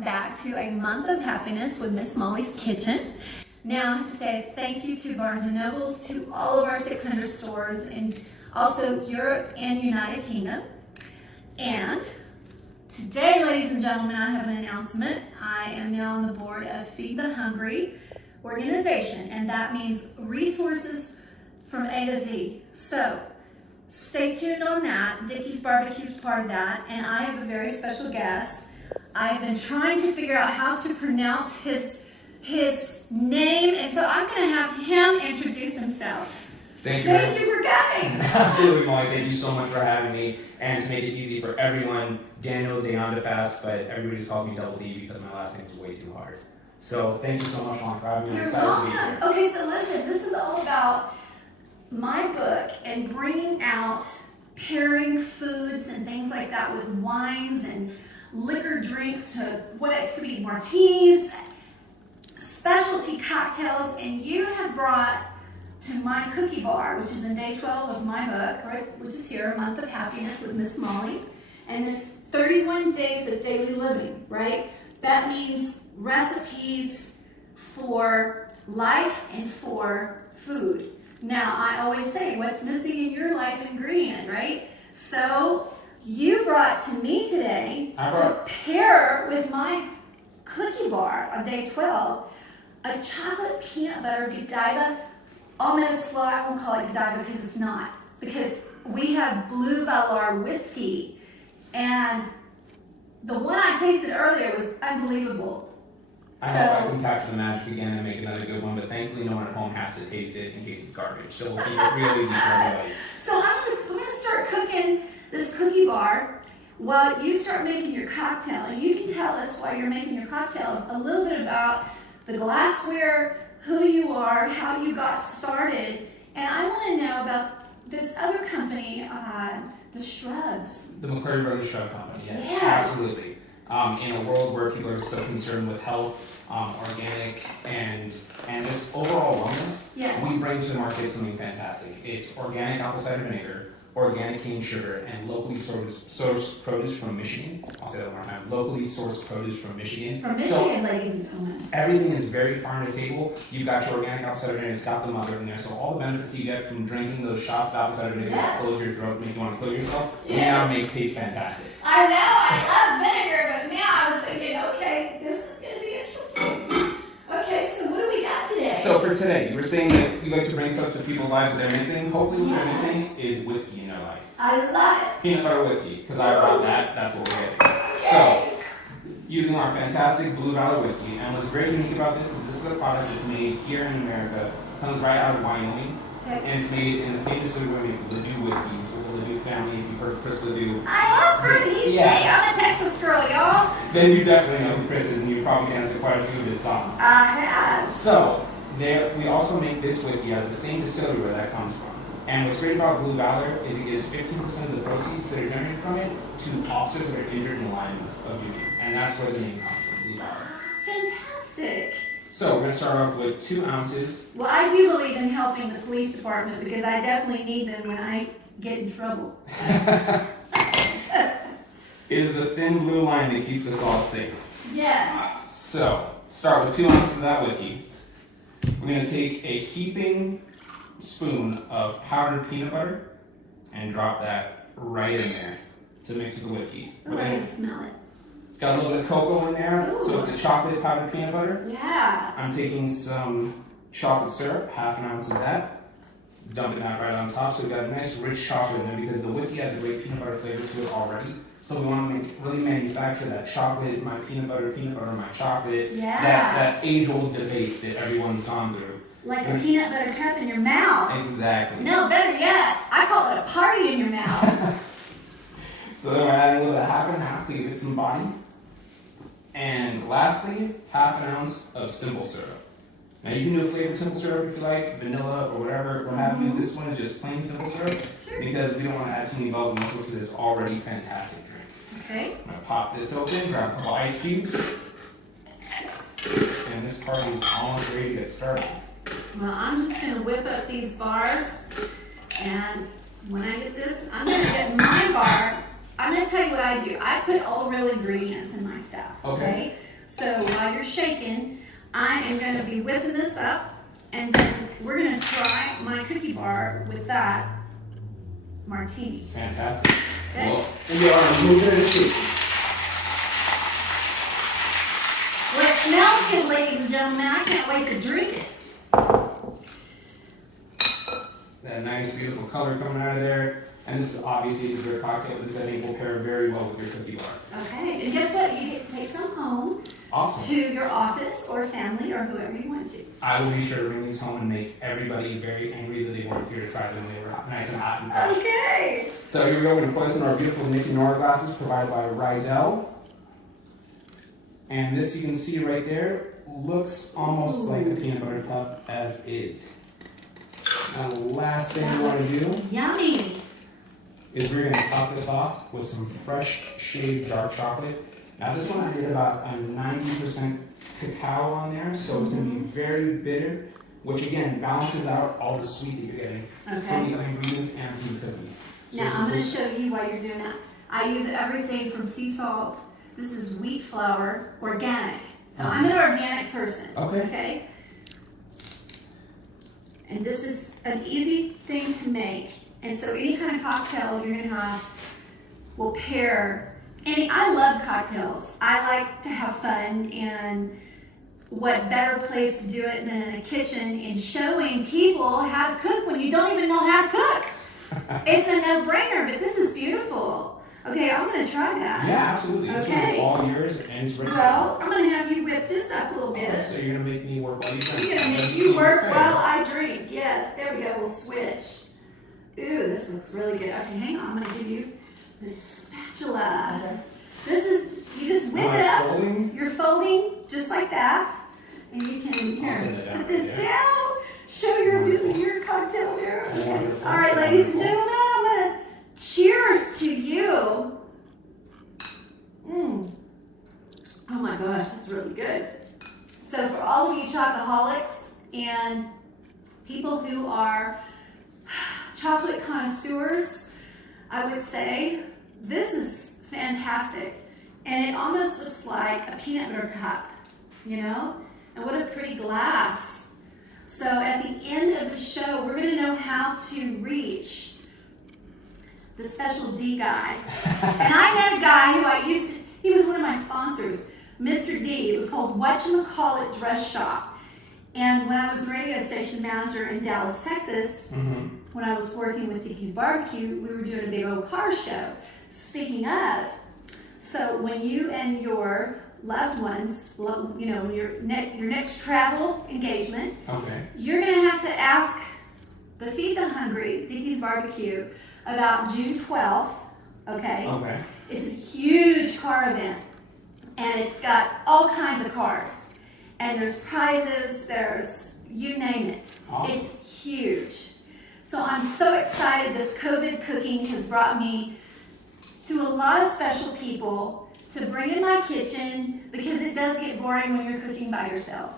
welcome back to a month of happiness with Miss Mollie's Kitchen. Now I have to say thank you to Barnes and Nobles, to all of our 600 stores, and also Europe and United Kingdom. And today, ladies and gentlemen, I have an announcement. I am now on the board of Feed the Hungry organization, and that means resources from A to Z. So stay tuned on that. Dickey's Barbecue is part of that, and I have a very special guest. I have been trying to figure out how to pronounce his name, and so I'm going to have him introduce himself. Thank you for coming. Absolutely, Mollie. Thank you so much for having me. And to make it easy for everyone, danielfast, but everybody just calls me Double D because my last name is way too hard. So thank you so much, Mollie, for having me. I'm excited to be here. Okay, so listen, this is all about my book and bringing out pairing foods and things like that with wines and liquor drinks to what it could be, martinis, specialty cocktails, and you have brought to my cookie bar, which is in day 12 of my book, right, which is here, A Month of Happiness with Miss Mollie, and it's 31 days of daily living, right? That means recipes for life and for food. Now, I always say, what's missing in your life ingredient, right? So you brought to me today to pair with my cookie bar on day 12 a chocolate peanut butter Godiva. Almost, well, I won't call it Godiva because it's not. Because we have Blue Valor whiskey, and the one I tasted earlier was unbelievable. I hope I can capture the magic again and make another good one, but thankfully no one at home has to taste it in case it's garbage. So we'll keep it real easy for everybody. So I'm going to start cooking this cookie bar while you start making your cocktail. And you can tell us while you're making your cocktail a little bit about the glassware, who you are, how you got started. And I want to know about this other company, the Shrubs. The McClary Brothers Shrub Company, yes. Absolutely. In a world where people are so concerned with health, organic, and just overall wellness, we bring to the market something fantastic. It's organic apple cider vinegar, organic cane sugar, and locally sourced produce from Michigan. I'll say that one more time. Locally sourced produce from Michigan. From Michigan, ladies and gentlemen. Everything is very farm to table. You've got your organic apple cider vinegar, it's got the mother in there. So all the benefits you get from drinking those shots of apple cider vinegar that close your throat, make you want to kill yourself, now make taste fantastic. I know, I love vinegar, but now I was thinking, okay, this is going to be interesting. Okay, so what do we got today? So for today, you were saying that you like to bring stuff to people's lives that they're missing. Hopefully what they're missing is whiskey in their life. I love it. Peanut butter whiskey, because I brought that, that's what we're getting. Okay. So, using our fantastic Blue Valor whiskey, and what's very unique about this is a product that's made here in America, comes right out of Wyoming, and it's made in the same distillery where we make Ledoux whiskeys with the Ledoux family. If you've heard of Chris Ledoux. I have heard these. Yeah. Hey, I'm a Texas girl, y'all. Then you definitely know who Chris is, and you've probably danced to quite a few of his songs. I have. So, we also make this whiskey out of the same distillery where that comes from. And what's great about Blue Valor is it gives 15% of the proceeds that are generated from it to officers that are injured in the line of duty. And that's where the name comes from, Blue Valor. Fantastic. So we're going to start off with 2 ounces. Well, I do believe in helping the police department because I definitely need them when I get in trouble. It is the thin blue line that keeps us all safe. Yes. So, start with 2 ounces of that whiskey. We're going to take a heaping spoon of powdered peanut butter and drop that right in there to mix with the whiskey. Oh, I can smell it. It's got a little bit of cocoa in there, Ooh. so with the chocolate powdered peanut butter. Yeah. I'm taking some chocolate syrup, half an ounce of that, dumping that right on top, so we've got a nice rich chocolate in there because the whiskey has a great peanut butter flavor to it already. So we want to really manufacture that chocolate, my peanut butter, my chocolate, that age-old debate that everyone's gone through. Like a peanut butter cup in your mouth. Exactly. No, better yet, I call it a party in your mouth. So then we're adding a little bit of half and half to give it some body. And lastly, half an ounce of simple syrup. Now you can do a flavored simple syrup if you like, vanilla or whatever, what have you. This one is just plain simple syrup because we don't want to add too many bells and whistles to this already fantastic drink. Okay. I'm going to pop this open, grab a couple ice cubes, and this party is almost ready to get started. Well, I'm just going to whip up these bars, and when I get this, I'm going to get my bar. I'm going to tell you what I do. I put all real ingredients in my stuff, okay? So while you're shaking, I am going to be whipping this up, and then we're going to try my cookie bar with that martini. Fantastic. Okay? Well, We are moving and shaking. Well, it smells good, ladies and gentlemen. I can't wait to drink it. that nice, beautiful color coming out of there. And this is obviously a dessert cocktail. This I think will pair very well with your cookie bar. Okay, and guess what? You get to take some home Awesome. to your office or family or whoever you want to. I will be sure to bring these home and make everybody very angry that they weren't here to try them. They were nice and hot and fresh. Okay. So here we go. We're going to pour this in our beautiful Nicky Nora glasses provided by Rydell. And this you can see right there looks almost like a peanut butter cup as is. Now the last thing we want to do Yummy. is we're going to top this off with some fresh shaved dark chocolate. Now this one I did about a 90% cacao on there, so it's going to be very bitter, which again balances out all the sweet that you're getting from Okay. the ingredients and from the cookie. So Now it's I'm going to just- show you while you're doing that. I use everything from sea salt. This is wheat flour, organic. So I'm an organic person. Okay. Okay. And this is an easy thing to make. And so any kind of cocktail you're gonna have will pair. I love cocktails. I like to have fun, and what better place to do it than in a kitchen and showing people how to cook when you don't even know how to cook. It's a no-brainer, but this is beautiful. Okay, I'm gonna try that. Yeah, absolutely. This Okay. one's all yours and it's ready. Well, I'm gonna have you whip this up a little bit. Okay, so you're gonna make me work while you drink. You're gonna make Doesn't you seem work fair. while I drink. Yes, there we go. We'll switch. Ooh, this looks really good. Okay, hang on. I'm gonna give you this spatula. This is, you just whip Am it I up. folding? You're folding just like that. And you can, here, set it down put this right there. down. Show your Wonderful. cocktail there. Okay. Wonderful. All right, ladies and Wonderful. gentlemen, I'm gonna cheers to you. Mm. Oh my gosh, that's really good. So for all of you chocoholics and people who are chocolate connoisseurs, I would say this is fantastic. And it almost looks like a peanut butter cup, you know? And what a pretty glass. So at the end of the show, we're gonna know how to reach the special D guy. And I met a guy who he was one of my sponsors, Mr. D. It was called Whatchamacallit Dress Shop. And when I was radio station manager in Dallas, Texas, when I was working with Dickeys Barbecue, we were doing a big old car show. Speaking of, so when you and your loved ones, you know, your next travel engagement, Okay. you're gonna have to ask the Feed the Hungry, Dickeys Barbecue, about June 12th, okay? Okay. It's a huge car event, and it's got all kinds of cars. And there's prizes, there's, you name it. Awesome. It's huge. So I'm so excited. This COVID cooking has brought me to a lot of special people to bring in my kitchen, because it does get boring when you're cooking by yourself.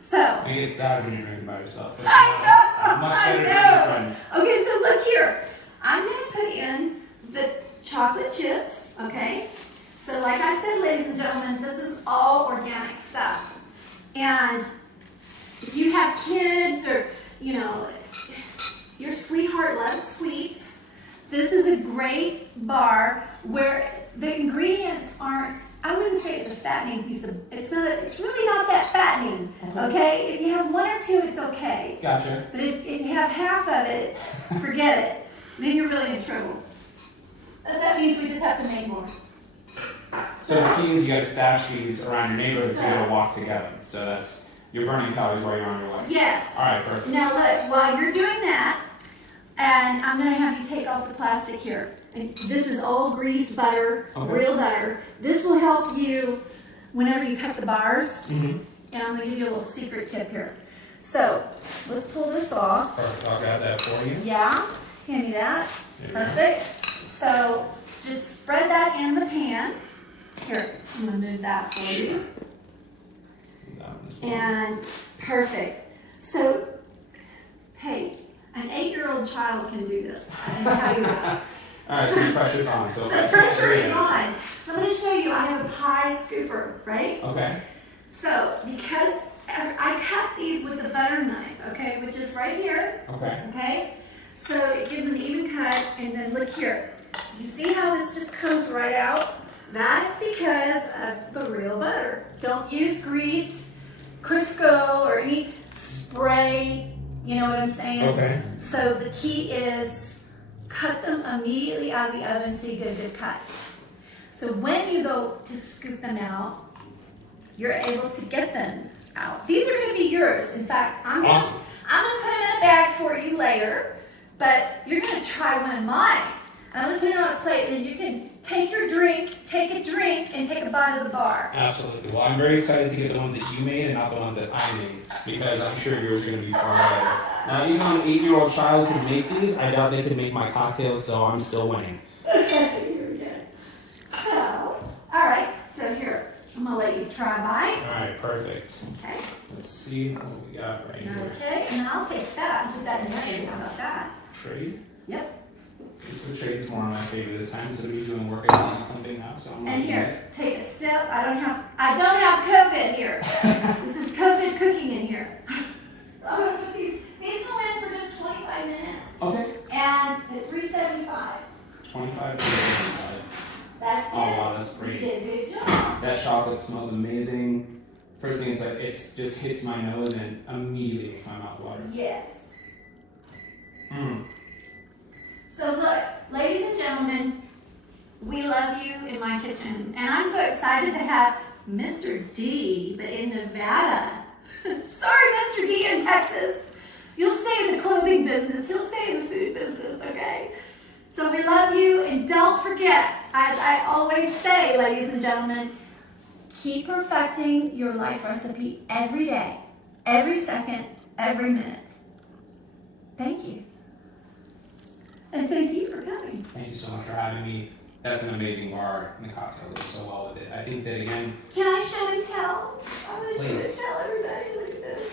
So, I get sad when you're drinking by yourself. It's I know, much better I to be know. with friends. Okay, so look here. I'm gonna put in the chocolate chips, okay? So like I said, ladies and gentlemen, this is all organic stuff. And if you have kids or, you know, your sweetheart loves sweets, this is a great bar where the ingredients aren't, I wouldn't say it's a fattening piece of, it's really not that fattening, okay? If you have one or two, it's okay. Gotcha. But if you have half of it, forget it. Then you're really in trouble. That means we just have to make more. So the key is you gotta stash these around your neighborhood so you gotta walk together. So that's, you're burning calories while you're on your way. Yes. Alright, perfect. Now look, while you're doing that, and I'm gonna have you take off the plastic here. And this is all greased butter, Okay. real butter. This will help you whenever you cut the bars. Mm-hmm. And I'm gonna give you a little secret tip here. So let's pull this off. Perfect, I'll grab that for you. Yeah, hand me that. There you go. Perfect. So just spread that in the pan. Here, I'm gonna move that for you. That one as well. And perfect. So, hey, an 8-year-old child can do this. I can tell you that. Alright, so the pressure's on. So if The I pressure can't is do on. So I'm going to show you, I have a pie scooper, right? Okay. So, because I cut these with a butter knife, okay, which is right here. Okay. Okay? So it gives an even cut, and then look here. You see how this just comes right out? That's because of the real butter. Don't use grease, Crisco, or any spray, you know what I'm saying? Okay. So the key is cut them immediately out of the oven so you get a good cut. So when you go to scoop them out, you're able to get them out. These are going to be yours. In fact, I'm going to put them in a bag for you later, but you're going to try one of mine. I'm going to put it on a plate, and you can take your drink, take a drink, and take a bite of the bar. Absolutely. Well, I'm very excited to get the ones that you made and not the ones that I made, because I'm sure yours are going to be far better. Now, even an 8-year-old child could make these. I doubt they could make my cocktails, so I'm still winning. Okay, here we go. So, all right. So here, I'm going to let you try by. All right, perfect. Okay. Let's see what we got right here. Okay, and then I'll take that and put that in there. How about that? Trade. Yep. This is trade's more in my favor this time. Instead of me doing work, I can eat something now. So I'm And here, this. take a sip. I don't have COVID here. This is COVID cooking in here. I'm gonna put these go in for just 25 minutes. Okay. And at 375. 25 to 35. That's Oh it. wow, that's great. You did a good job. That chocolate smells amazing. First thing it's like, it just hits my nose and immediately makes my mouth water. Yes. Mm. So look, ladies and gentlemen, we love you in my kitchen. And I'm so excited to have Mr. D, but in Nevada. Sorry, Mr. D in Texas. You'll stay in the clothing business. You'll stay in the food business, okay? So we love you, and don't forget, as I always say, ladies and gentlemen, keep perfecting your life recipe every day, every second, every minute. Thank you. And thank you for coming. Thank you so much for having me. That's an amazing bar, and the cocktail goes so well with it. I think that again. Can I show and tell? I want to show and Please. tell everybody. Look at this.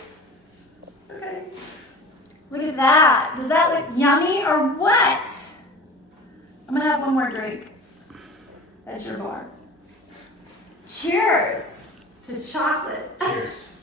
Okay. Look at that. Does that look yummy or what? I'm gonna have one more drink. That's your bar. Cheers to chocolate. Cheers.